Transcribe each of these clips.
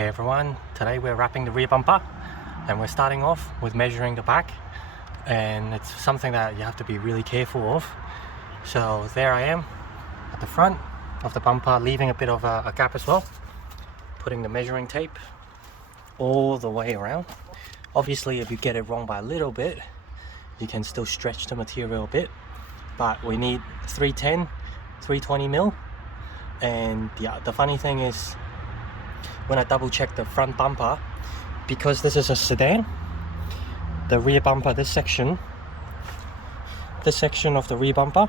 Hey everyone, today we're wrapping the rear bumper and we're starting off with measuring the back, and it's something that you have to be really careful of. So there I am at the front of the bumper, leaving a bit of a gap as well, putting the measuring tape all the way around. Obviously if you get it wrong by a little bit, you can still stretch the material a bit, but we need 310, 320 mil. And the funny thing is, when I double check the front bumper, because this is a sedan, the rear bumper, this section of the rear bumper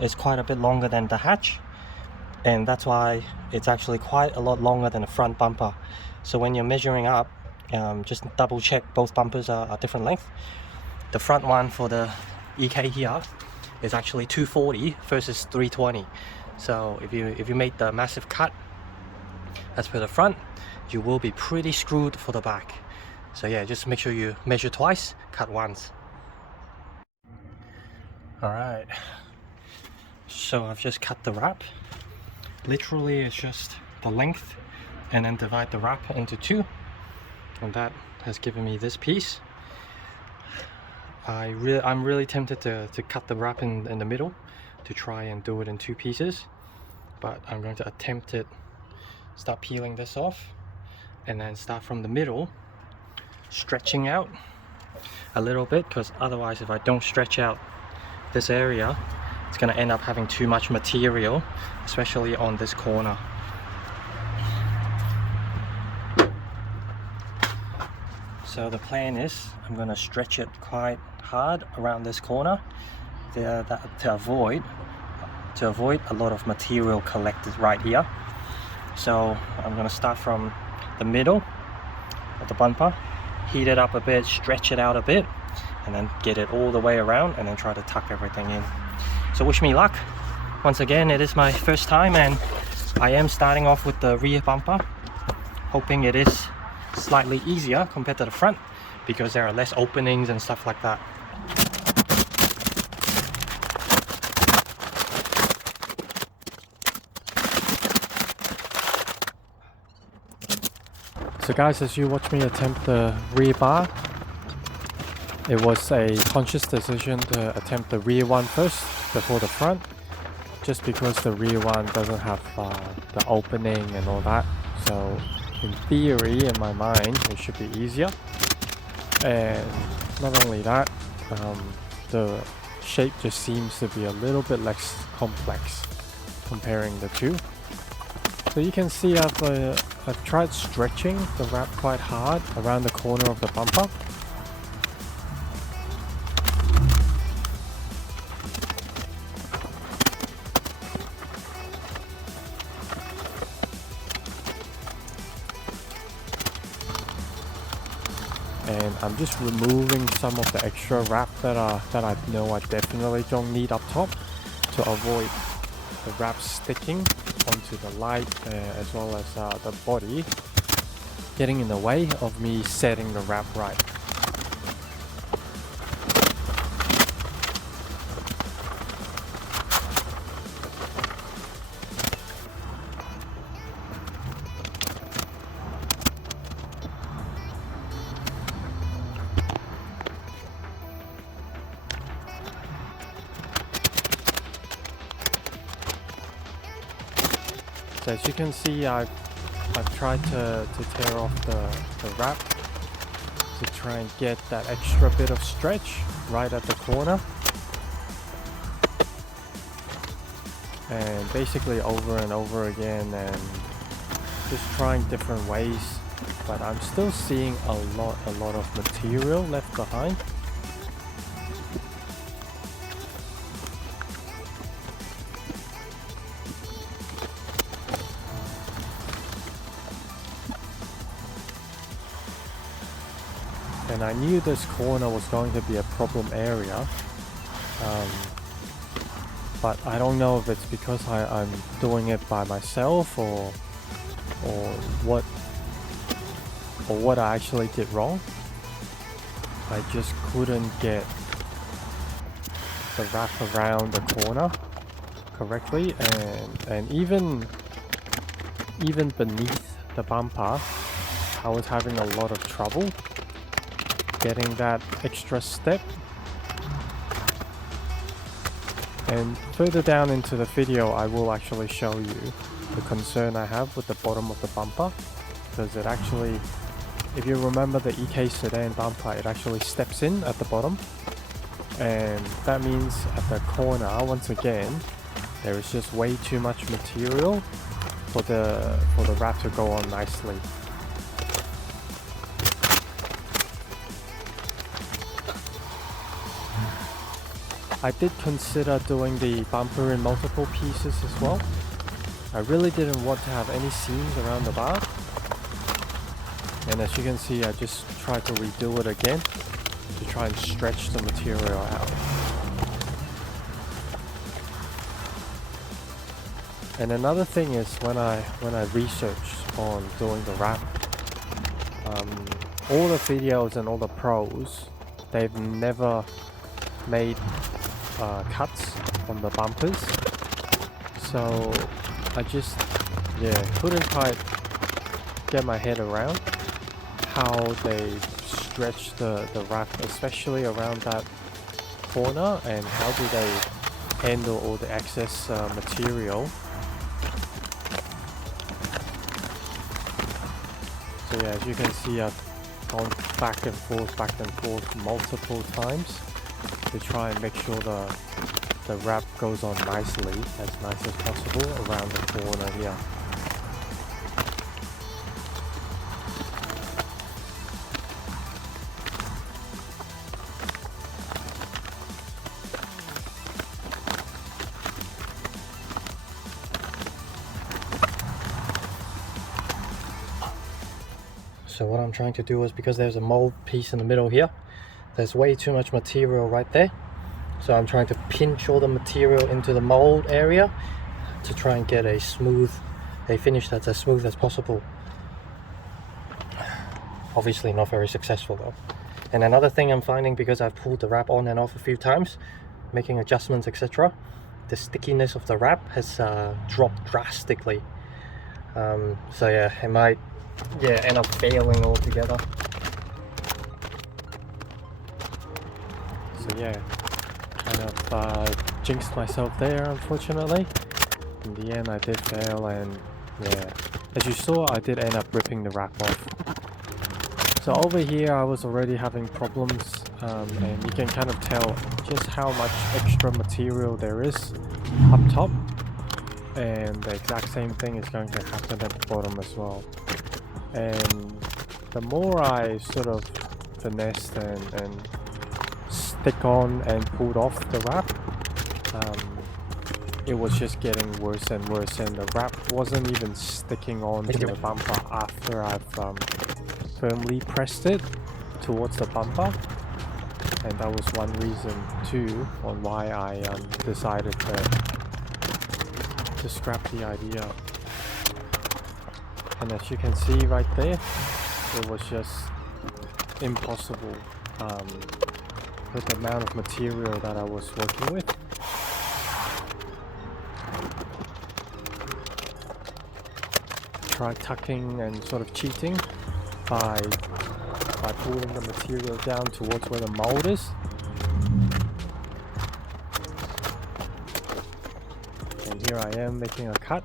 is quite a bit longer than the hatch, and that's why it's actually quite a lot longer than the front bumper. So when you're measuring up, just double check both bumpers are different length. The front one for the EK here is actually 240 versus 320. So if you make the massive cut as per the front, you will be pretty screwed for the back. So yeah, just make sure you measure twice, cut once. Alright, so I've just cut the wrap. Literally it's just the length, and then divide the wrap into two, and that has given me this piece. I'm really tempted to cut the wrap in the middle to try and do it in two pieces, but I'm going to attempt it. Start peeling this off and then start from the middle, stretching out a little bit, because otherwise if I don't stretch out this area, it's going to end up having too much material, especially on this corner. So the plan is I'm going to stretch it quite hard around this corner to avoid a lot of material collected right here. So I'm going to start from the middle of the bumper, heat it up a bit, stretch it out a bit, and then get it all the way around, and then try to tuck everything in. So wish me luck. Once again, it is my first time, and I am starting off with the rear bumper, hoping it is slightly easier compared to the front, because there are less openings and stuff like that. So guys, as you watch me attempt the rear bar, it was a conscious decision to attempt the rear one first before the front, just because the rear one doesn't have the opening and all that. So in theory, in my mind, it should be easier. And not only that, the shape just seems to be a little bit less complex comparing the two. So you can see I've tried stretching the wrap quite hard around the corner of the bumper. And I'm just removing some of the extra wrap that I know I definitely don't need up top, to avoid the wrap sticking onto the light, as well as the body getting in the way of me setting the wrap right. So as you can see, I've tried to tear off the wrap to try and get that extra bit of stretch right at the corner, and basically over and over again, and just trying different ways, but I'm still seeing a lot of material left behind. And I knew this corner was going to be a problem area, but I don't know if it's because I'm doing it by myself or what I actually did wrong. I just couldn't get the wrap around the corner correctly, and even beneath the bumper, I was having a lot of trouble getting that extra step. And further down into the video, I will actually show you the concern I have with the bottom of the bumper, because it actually, if you remember the EK sedan bumper, it actually steps in at the bottom, and that means at the corner, once again, there is just way too much material for the wrap to go on nicely. I did consider doing the bumper in multiple pieces as well. I really didn't want to have any seams around the bar. And as you can see, I just tried to redo it again to try and stretch the material out. And another thing is when I researched on doing the wrap, all the videos and all the pros, they've never made cuts on the bumpers, so I just couldn't quite get my head around how they stretch the wrap, especially around that corner, and how do they handle all the excess material. So yeah, as you can see, I've gone back and forth multiple times to try and make sure the wrap goes on nicely, as nice as possible around the corner here. So what I'm trying to do is, because there's a mold piece in the middle here, there's way too much material right there. So I'm trying to pinch all the material into the mold area to try and get a finish that's as smooth as possible. Obviously not very successful though. And another thing I'm finding, because I've pulled the wrap on and off a few times, making adjustments, etc., the stickiness of the wrap has dropped drastically. So yeah, it might end up failing altogether. So yeah, kind of jinxed myself there, unfortunately. In the end I did fail, and yeah, as you saw, I did end up ripping the wrap off. So over here I was already having problems, and you can kind of tell just how much extra material there is up top, and the exact same thing is going to happen at the bottom as well. And the more I sort of finessed and stick on and pulled off the wrap, it was just getting worse and worse, and the wrap wasn't even sticking on to the bumper after I've firmly pressed it towards the bumper. And that was one reason too on why I decided to scrap the idea. And as you can see right there, it was just impossible with the amount of material that I was working with. Try tucking and sort of cheating by pulling the material down towards where the mold is. And here I am making a cut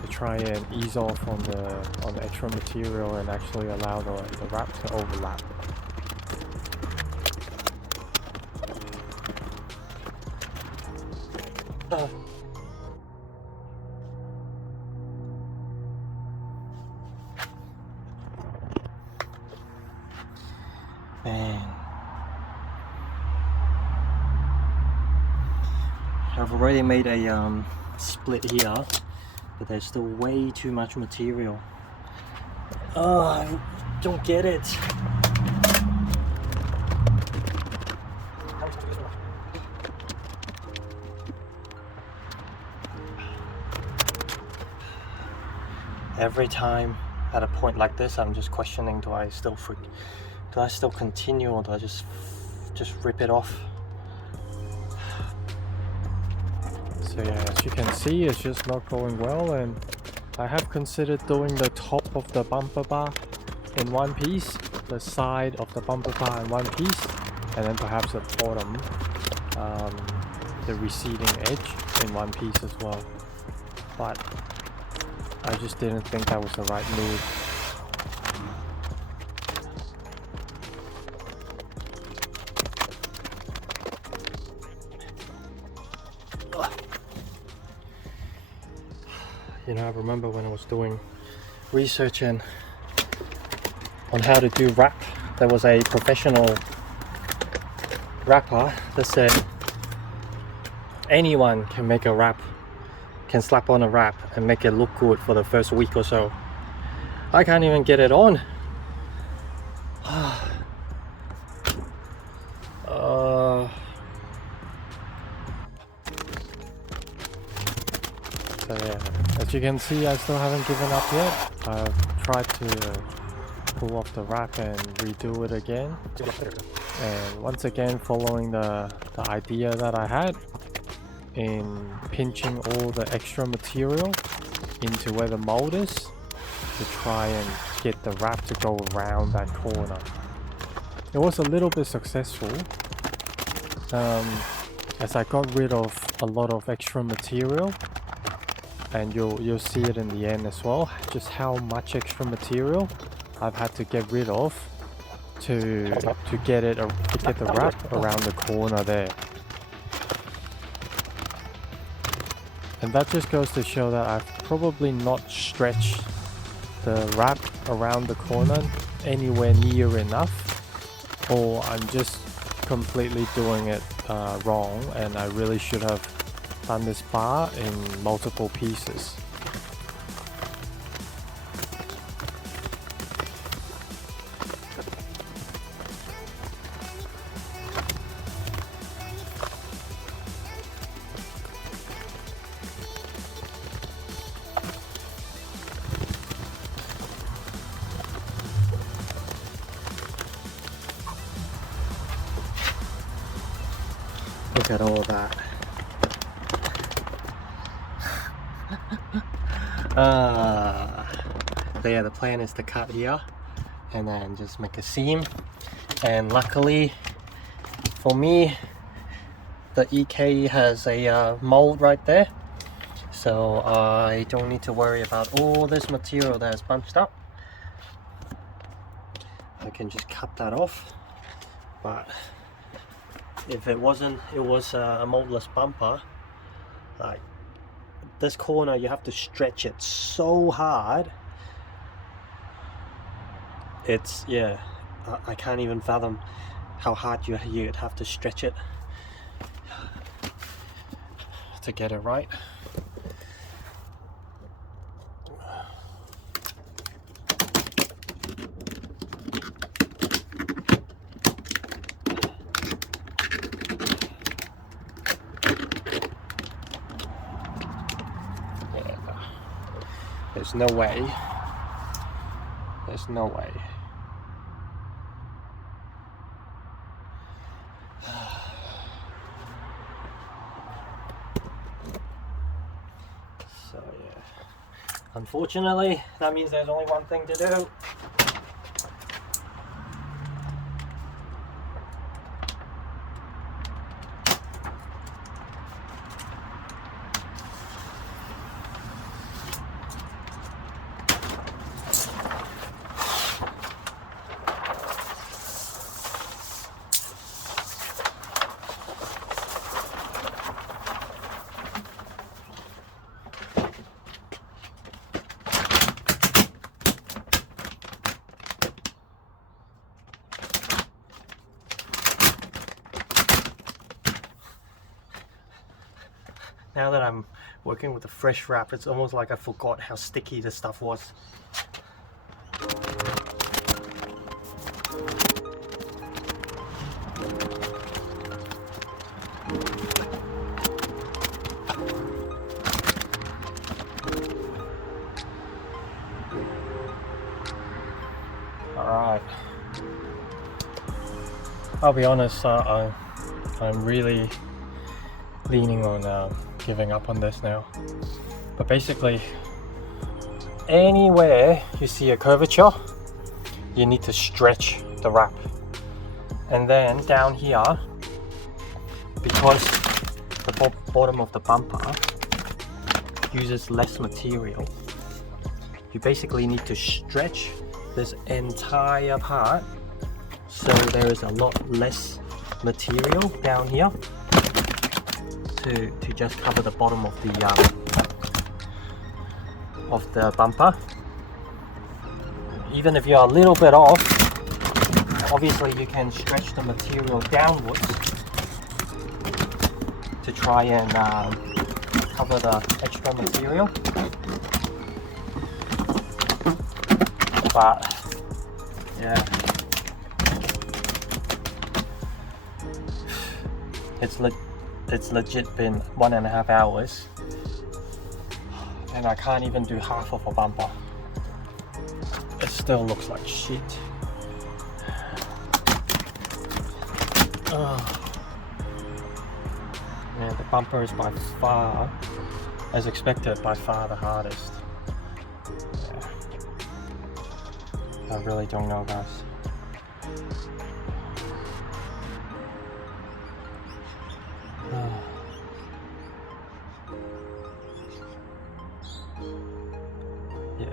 to try and ease off on the extra material and actually allow the wrap to overlap. Man, I've already made a split here, but there's still way too much material. Oh, I don't get it. Every time at a point like this, I'm just questioning, do I still continue, or do I just rip it off? So yeah, as you can see, it's just not going well, and I have considered doing the top of the bumper bar in one piece, the side of the bumper bar in one piece, and then perhaps the bottom, the receding edge in one piece as well. But I just didn't think that was the right move. You know, I remember when I was doing researching on how to do wrap, there was a professional wrapper that said anyone can make a wrap, can slap on a wrap and make it look good for the first week or so. I can't even get it on. So yeah, as you can see, I still haven't given up yet. I've tried to pull off the wrap and redo it again. And once again, following the idea that I had in pinching all the extra material into where the mold is to try and get the wrap to go around that corner. It was a little bit successful as I got rid of a lot of extra material, and you'll see it in the end as well, just how much extra material I've had to get rid of to get the wrap around the corner there. And that just goes to show that I've probably not stretched the wrap around the corner anywhere near enough, or I'm just completely doing it wrong, and I really should have done this bar in multiple pieces. Look at all that. So yeah, the plan is to cut here and then just make a seam, and luckily for me the EK has a mold right there, so I don't need to worry about all this material that's bunched up. I can just cut that off. But if it was a moldless bumper, like this corner, you have to stretch it so hard. It's, yeah, I can't even fathom how hard you'd have to stretch it to get it right. There's no way. There's no way. So yeah. Unfortunately, that means there's only one thing to do. Now that I'm working with a fresh wrap, it's almost like I forgot how sticky this stuff was. Alright. I'll be honest, I'm really leaning on giving up on this now. But basically, anywhere you see a curvature, you need to stretch the wrap. And then down here, because the bottom of the bumper uses less material, you basically need to stretch this entire part so there is a lot less material down here to just cover the bottom of the bumper. Even if you're a little bit off, obviously you can stretch the material downwards to try and cover the extra material. But yeah, it's legit been 1.5 hours and I can't even do half of a bumper. It still looks like shit. Yeah, the bumper is by far, as expected, by far the hardest. Yeah. I really don't know, guys. Yeah.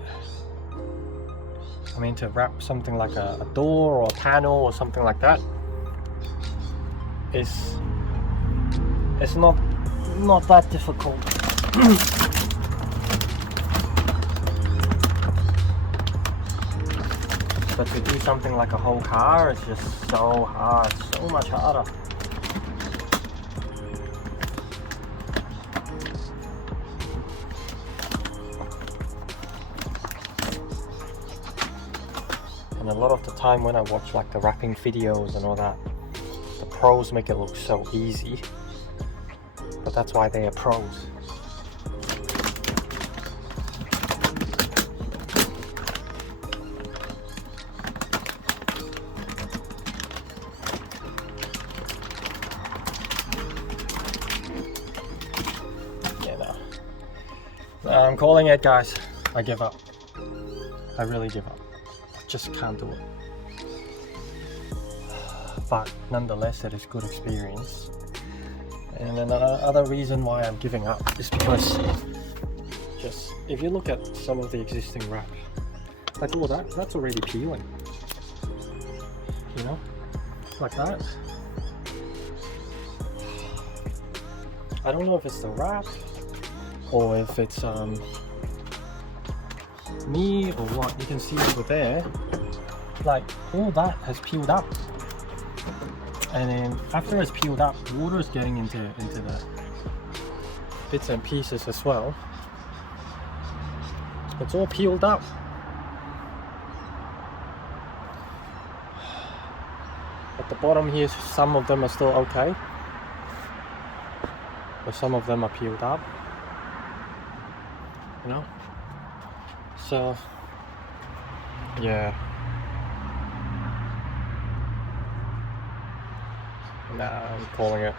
I mean, to wrap something like a door or a panel or something like that, it's not that difficult. But to do something like a whole car, it's just so hard, so much harder. And a lot of the time when I watch like the wrapping videos and all that, the pros make it look so easy. But that's why they are pros. Yeah, no. I'm calling it, guys. I give up. I really give up. I just can't do it. But nonetheless, it is good experience. And another reason why I'm giving up is because just if you look at some of the existing wrap, like all that's already peeling. You know? Like that. I don't know if it's the wrap or if it's me or what. You can see over there, like all that has peeled up. And then after it's peeled up, water is getting into the bits and pieces as well. It's all peeled up. At the bottom here, some of them are still okay, but some of them are peeled up. You know? So, yeah. Nah, I'm calling it.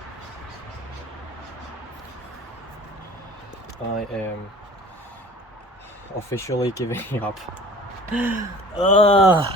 I am officially giving up. Ugh.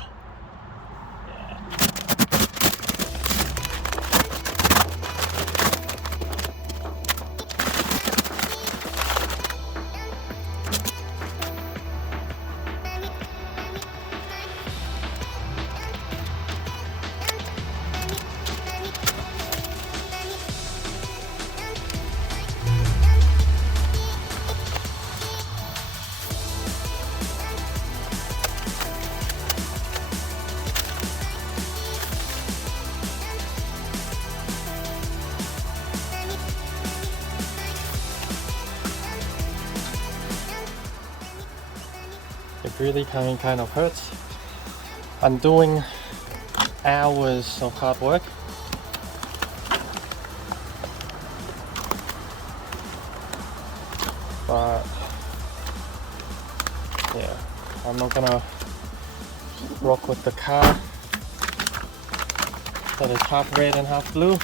It really kind of hurts. I'm doing hours of hard work. But yeah, I'm not gonna rock with the car that is half red and half blue.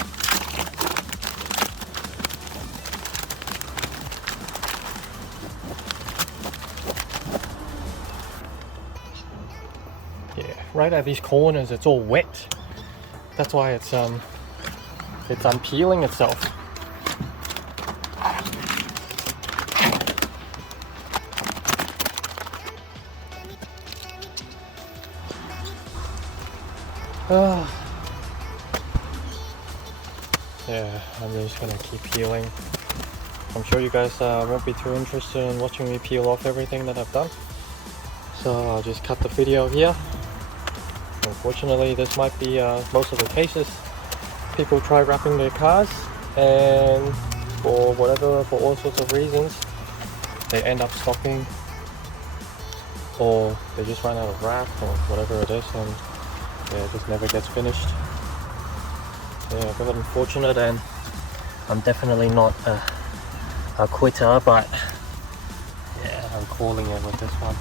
right at these corners, it's all wet. That's why it's unpeeling itself. Yeah, I'm just gonna keep peeling. I'm sure you guys won't be too interested in watching me peel off everything that I've done. So I'll just cut the video here. Unfortunately, this might be most of the cases. People try wrapping their cars and for all sorts of reasons, they end up stopping, or they just run out of wrap or whatever it is, and yeah, it just never gets finished. Yeah, a bit unfortunate, and I'm definitely not a quitter, but yeah, I'm calling it with this one.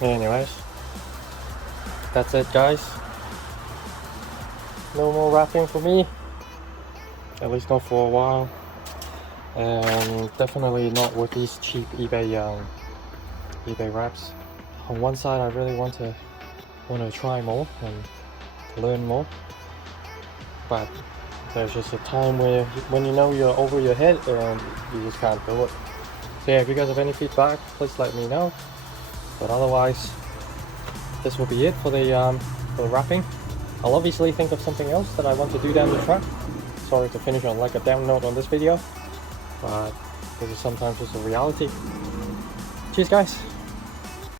Anyways, that's it, guys. No more wrapping for me, at least not for a while, and definitely not with these cheap eBay wraps. On one side, I really want to try more and learn more, but there's just a time where when you know you're over your head and you just can't do it. So yeah, if you guys have any feedback, please let me know. But otherwise, this will be it for the wrapping. I'll obviously think of something else that I want to do down the track. Sorry to finish on like a down note on this video, but this is sometimes just a reality. Cheers, guys.